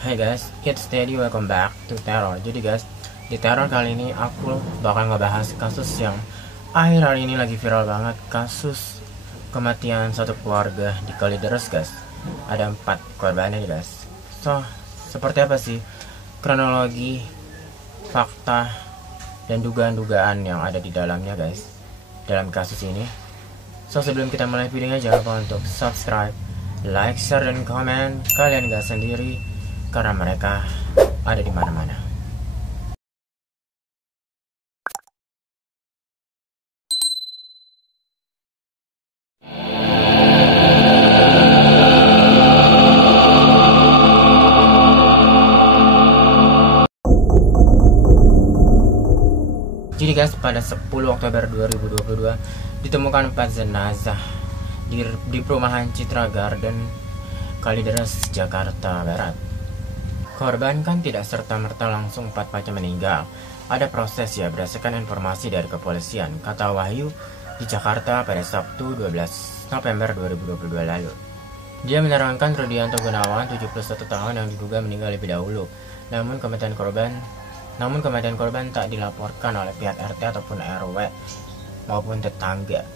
Hey guys, it's Teddy, welcome back to Terror. Jadi guys, di Terror kali ini aku bakal ngebahas kasus yang akhir-akhir ini lagi viral banget. Kasus kematian satu keluarga di Kalideres guys. Ada 4 korbannya nih guys. So, seperti apa sih kronologi, fakta, dan dugaan-dugaan yang ada di dalamnya guys dalam kasus ini? So, sebelum kita mulai videonya, jangan lupa untuk subscribe, like, share, dan komen. Kalian gak sendiri, karena mereka ada di mana-mana. Jadi guys, pada 10 Oktober 2022 ditemukan 4 jenazah di perumahan Citra Garden, Kalideres, Jakarta Barat. Korban kan tidak serta-merta langsung 4 macam meninggal. Ada proses ya, berdasarkan informasi dari kepolisian, kata Wahyu di Jakarta pada Sabtu 12 November 2022 lalu. Dia menerangkan Rudianto Gunawan, 71 tahun, yang diduga meninggal lebih dahulu. Namun kematian korban tak dilaporkan oleh pihak RT ataupun RW maupun tetangga.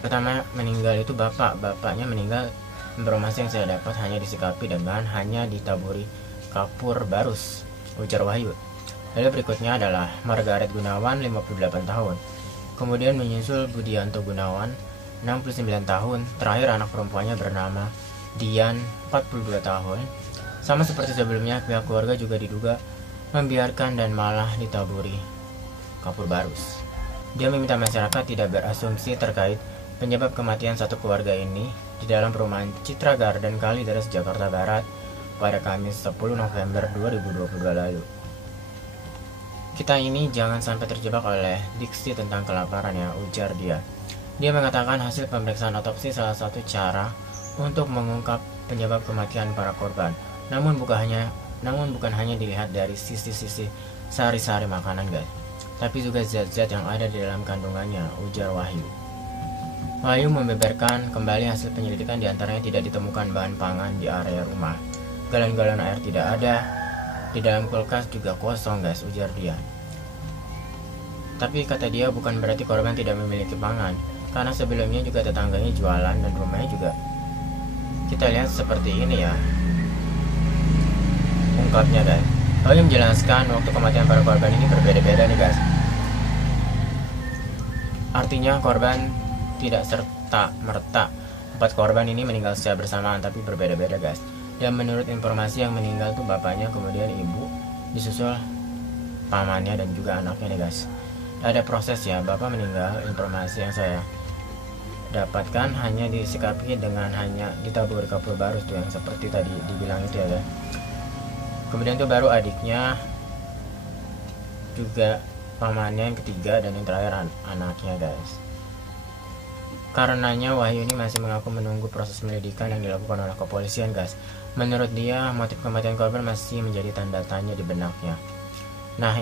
Pertama meninggal itu bapaknya meninggal. Informasi yang saya dapat hanya disikapi dengan hanya ditaburi kapur barus, ujar Wahyu. Lalu berikutnya adalah Margaret Gunawan, 58 tahun. Kemudian menyusul Budianto Gunawan, 69 tahun. Terakhir anak perempuannya bernama Dian, 42 tahun. Sama seperti sebelumnya, pihak keluarga juga diduga membiarkan dan malah ditaburi kapur barus. Dia meminta masyarakat tidak berasumsi terkait penyebab kematian satu keluarga ini di dalam perumahan Citra Garden, Kalideres, Jakarta Barat pada Kamis 10 November 2022 lalu. Kita ini jangan sampai terjebak oleh diksi tentang kelaparan ya, ujar dia. Dia mengatakan hasil pemeriksaan otopsi salah satu cara untuk mengungkap penyebab kematian para korban. Namun bukan hanya dilihat dari sisi-sisi sari-sari makanan guys, tapi juga zat-zat yang ada di dalam kandungannya, ujar Wahyu. Wahyu membeberkan kembali hasil penyelidikan, diantaranya tidak ditemukan bahan pangan di area rumah. Galon-galon air tidak ada, di dalam kulkas juga kosong guys, ujar dia. Tapi kata dia bukan berarti korban tidak memiliki pangan, karena sebelumnya juga tetangganya jualan dan rumahnya juga. Kita lihat seperti ini ya, ungkapnya guys. Wahyu menjelaskan waktu kematian para korban ini berbeda-beda nih guys. Artinya korban tidak serta-merta 4 korban ini meninggal secara bersamaan, tapi berbeda-beda guys. Dan menurut informasi yang meninggal tuh bapaknya, kemudian ibu, disusul pamannya dan juga anaknya nih guys. Ada proses ya, bapak meninggal. Informasi yang saya dapatkan hanya disikapi dengan hanya ditabur kapur barus tuh yang seperti tadi dibilang itu ya guys. Kemudian tuh baru adiknya, juga pamannya yang ketiga, dan yang terakhir anaknya guys. Karenanya Wahyu ini masih mengaku menunggu proses penyelidikan yang dilakukan oleh kepolisian guys. Menurut dia motif kematian korban masih menjadi tanda tanya di benaknya. Nah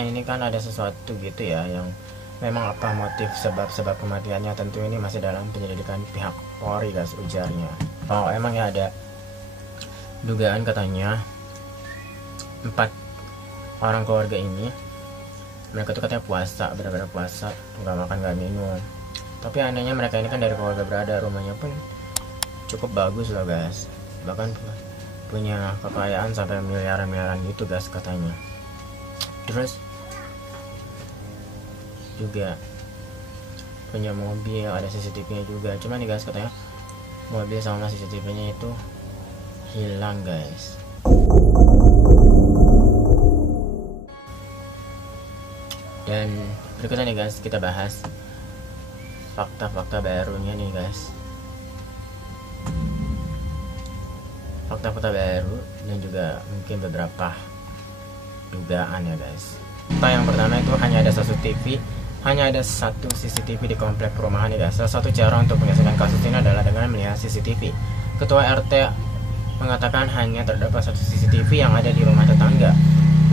ini kan ada sesuatu gitu ya, yang memang apa motif sebab kematiannya, tentu ini masih dalam penyelidikan pihak Polri guys, ujarnya. Oh emang ya, ada dugaan katanya 4 orang keluarga ini mereka tuh katanya puasa, benar-benar puasa, nggak makan nggak minum. Tapi anehnya mereka ini kan dari keluarga berada, rumahnya pun cukup bagus loh guys, bahkan punya kekayaan sampai miliaran-miliaran gitu guys katanya. Terus juga punya mobil, ada CCTV-nya juga. Cuman nih guys katanya mobil sama CCTV-nya itu hilang guys. Dan berikutnya nih guys, kita bahas fakta-fakta barunya nih guys. Fakta-fakta baru dan juga mungkin beberapa dugaan ya guys. Fakta yang pertama itu hanya ada satu CCTV di komplek perumahan nih guys. Salah satu cara untuk menyelesaikan kasus ini adalah dengan melihat CCTV. Ketua RT mengatakan hanya terdapat satu CCTV yang ada di rumah tetangga.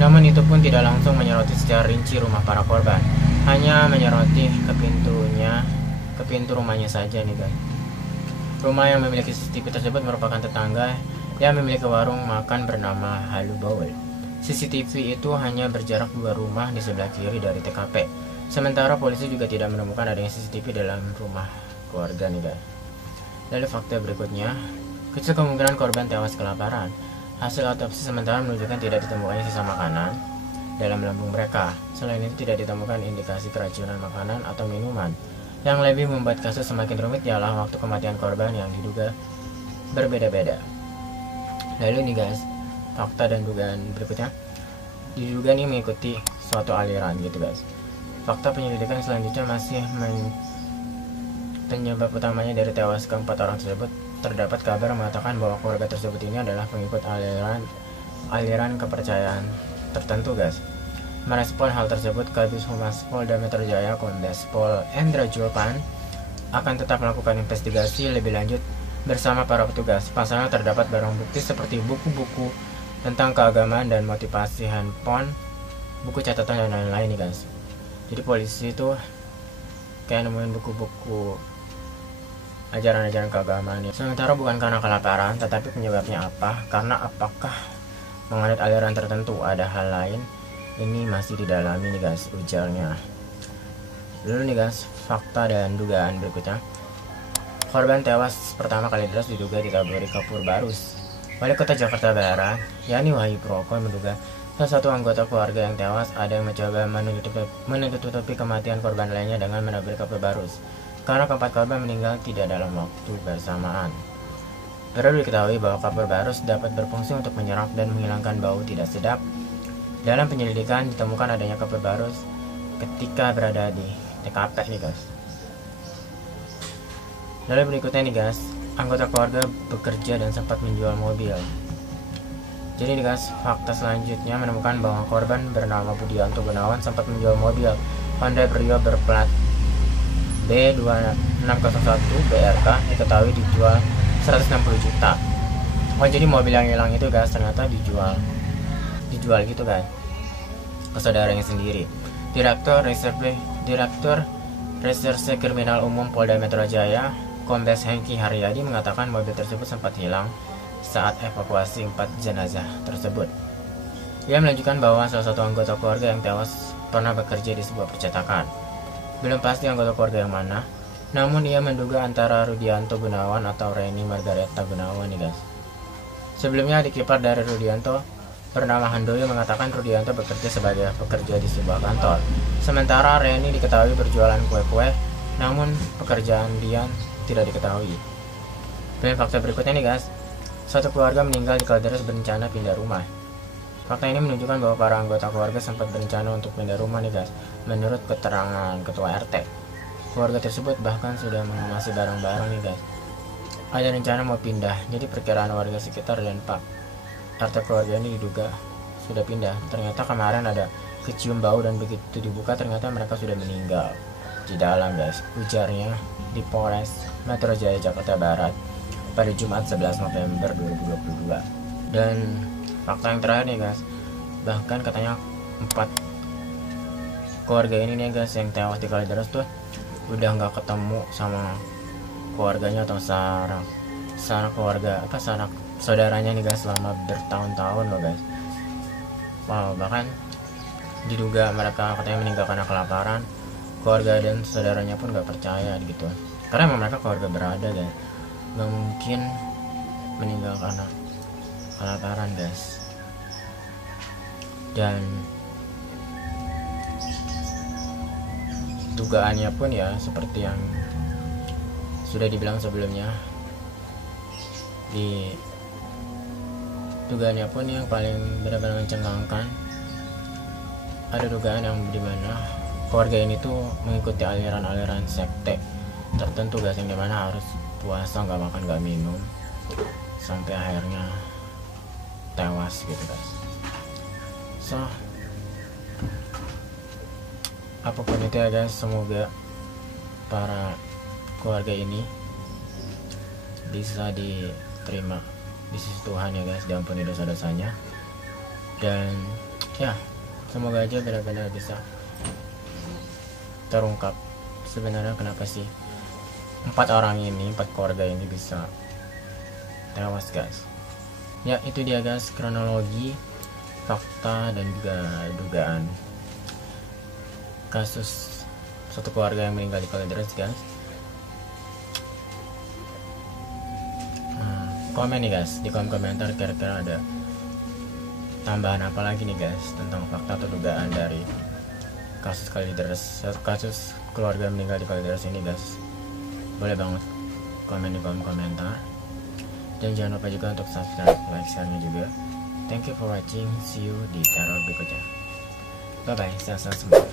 Namun itu pun tidak langsung menyoroti secara rinci rumah para korban, hanya menyoroti ke pintu rumahnya saja nih guys. Rumah yang memiliki CCTV tersebut merupakan tetangga yang memiliki warung makan bernama Halu Bowl. CCTV itu hanya berjarak 2 rumah di sebelah kiri dari TKP. Sementara polisi juga tidak menemukan adanya CCTV dalam rumah keluarga nih guys. Lalu fakta berikutnya, kecil kemungkinan korban tewas kelaparan. Hasil otopsi sementara menunjukkan tidak ditemukannya sisa makanan dalam lambung mereka. Selain itu tidak ditemukan indikasi keracunan makanan atau minuman. Yang lebih membuat kasus semakin rumit ialah waktu kematian korban yang diduga berbeda-beda. Lalu nih guys, fakta dan dugaan berikutnya diduga nih mengikuti suatu aliran gitu guys. Fakta penyelidikan selanjutnya masih penyebab utamanya dari tewas keempat orang tersebut. Terdapat kabar mengatakan bahwa keluarga tersebut ini adalah pengikut aliran kepercayaan tertentu guys. Merespon hal tersebut, Kabid Humas Polda Metro Jaya Kombes Pol Endra Julpan akan tetap melakukan investigasi lebih lanjut bersama para petugas. Pasalnya terdapat barang bukti seperti buku-buku tentang keagamaan dan motivasi, handphone, buku catatan dan lain-lain nih guys. Jadi polisi itu kayak nemuin buku-buku ajaran-ajaran keagamaan ya. Sementara bukan karena kelaparan, tetapi penyebabnya apa? Karena apakah menganut aliran tertentu, ada hal lain? Ini masih didalami nih guys, ujarnya. Lalu nih guys, fakta dan dugaan berikutnya. Korban tewas pertama kali diduga ditaburi kapur barus. Wali Kota Jakarta Barat, yakni Wahyu Proko, menduga salah satu anggota keluarga yang tewas ada yang mencoba menutupi kematian korban lainnya dengan menaburi kapur barus. Karena keempat korban meninggal tidak dalam waktu bersamaan. Perlu diketahui bahwa kapur barus dapat berfungsi untuk menyerap dan menghilangkan bau tidak sedap. Dalam penyelidikan ditemukan adanya kapur barus ketika berada di TKP nih guys. Lalu berikutnya nih guys, anggota keluarga bekerja dan sempat menjual mobil. Jadi nih guys, fakta selanjutnya menemukan bahwa korban bernama Budianto Gunawan sempat menjual mobil Honda Brio berplat B2601 BRK, diketahui dijual 160 juta. Oh, jadi mobil yang hilang itu guys ternyata dijual gitu kan ke saudaranya sendiri. Direktur Reserse Kriminal Umum Polda Metro Jaya Kombes Hengki Haryadi mengatakan mobil tersebut sempat hilang saat evakuasi 4 jenazah tersebut. Ia melanjutkan bahwa salah satu anggota keluarga yang tewas pernah bekerja di sebuah percetakan. Belum pasti anggota keluarga yang mana, namun ia menduga antara Rudianto Gunawan atau Reni Margareta Gunawan nih guys. Sebelumnya adik ipar dari Rudianto bernama Handoyo mengatakan Rudianto bekerja sebagai pekerja di sebuah kantor. Sementara Reni diketahui berjualan kue-kue, namun pekerjaan Dian tidak diketahui. Dan fakta berikutnya nih guys, satu keluarga meninggal di Kalideres berencana pindah rumah. Fakta ini menunjukkan bahwa para anggota keluarga sempat berencana untuk pindah rumah nih guys. Menurut keterangan ketua RT, keluarga tersebut bahkan sudah mengemasi barang-barang nih guys. Ada rencana mau pindah, jadi perkiraan warga sekitar dan Pak RT keluarga ini diduga sudah pindah. Ternyata kemarin ada kecium bau dan begitu dibuka ternyata mereka sudah meninggal di dalam guys, ujarnya di Polres Metro Jaya Jakarta Barat pada Jumat 11 November 2022. Dan fakta yang terakhir nih guys, bahkan katanya 4 keluarga ini nih guys yang tewas di Kalideres tuh udah nggak ketemu sama keluarganya atau sanak saudaranya nih guys selama bertahun-tahun loh guys. Wow, bahkan diduga mereka katanya meninggal karena kelaparan. Keluarga dan saudaranya pun gak percaya gitu, karena memang mereka keluarga berada guys, gak mungkin meninggal karena kelaparan guys. Dan dugaannya pun ya seperti yang sudah dibilang sebelumnya, di dugaannya pun yang paling benar-benar mencengangkan, ada dugaan yang dimana keluarga ini tuh mengikuti aliran-aliran sekte tertentu guys, yang dimana harus puasa nggak makan nggak minum sampai akhirnya tewas gitu guys. So apapun itu ya guys, semoga para keluarga ini bisa diterima di sisi Tuhan ya guys, diampuni dosa-dosanya, dan ya semoga aja benar-benar bisa terungkap sebenarnya kenapa sih 4 keluarga ini bisa tewas guys. Ya, itu dia guys, kronologi, fakta, dan juga dugaan kasus satu keluarga yang meninggal di Kalideres guys. Komen nih guys, di kolom komentar kira-kira ada tambahan apa lagi nih guys tentang fakta atau dugaan dari kasus Kalideres, kasus keluarga meninggal di Kalideres ini guys. Boleh banget komen di kolom komentar. Dan jangan lupa juga untuk subscribe, like, share-nya juga. Thank you for watching. See you di teror berikutnya. Bye bye, sehat-sehat semua.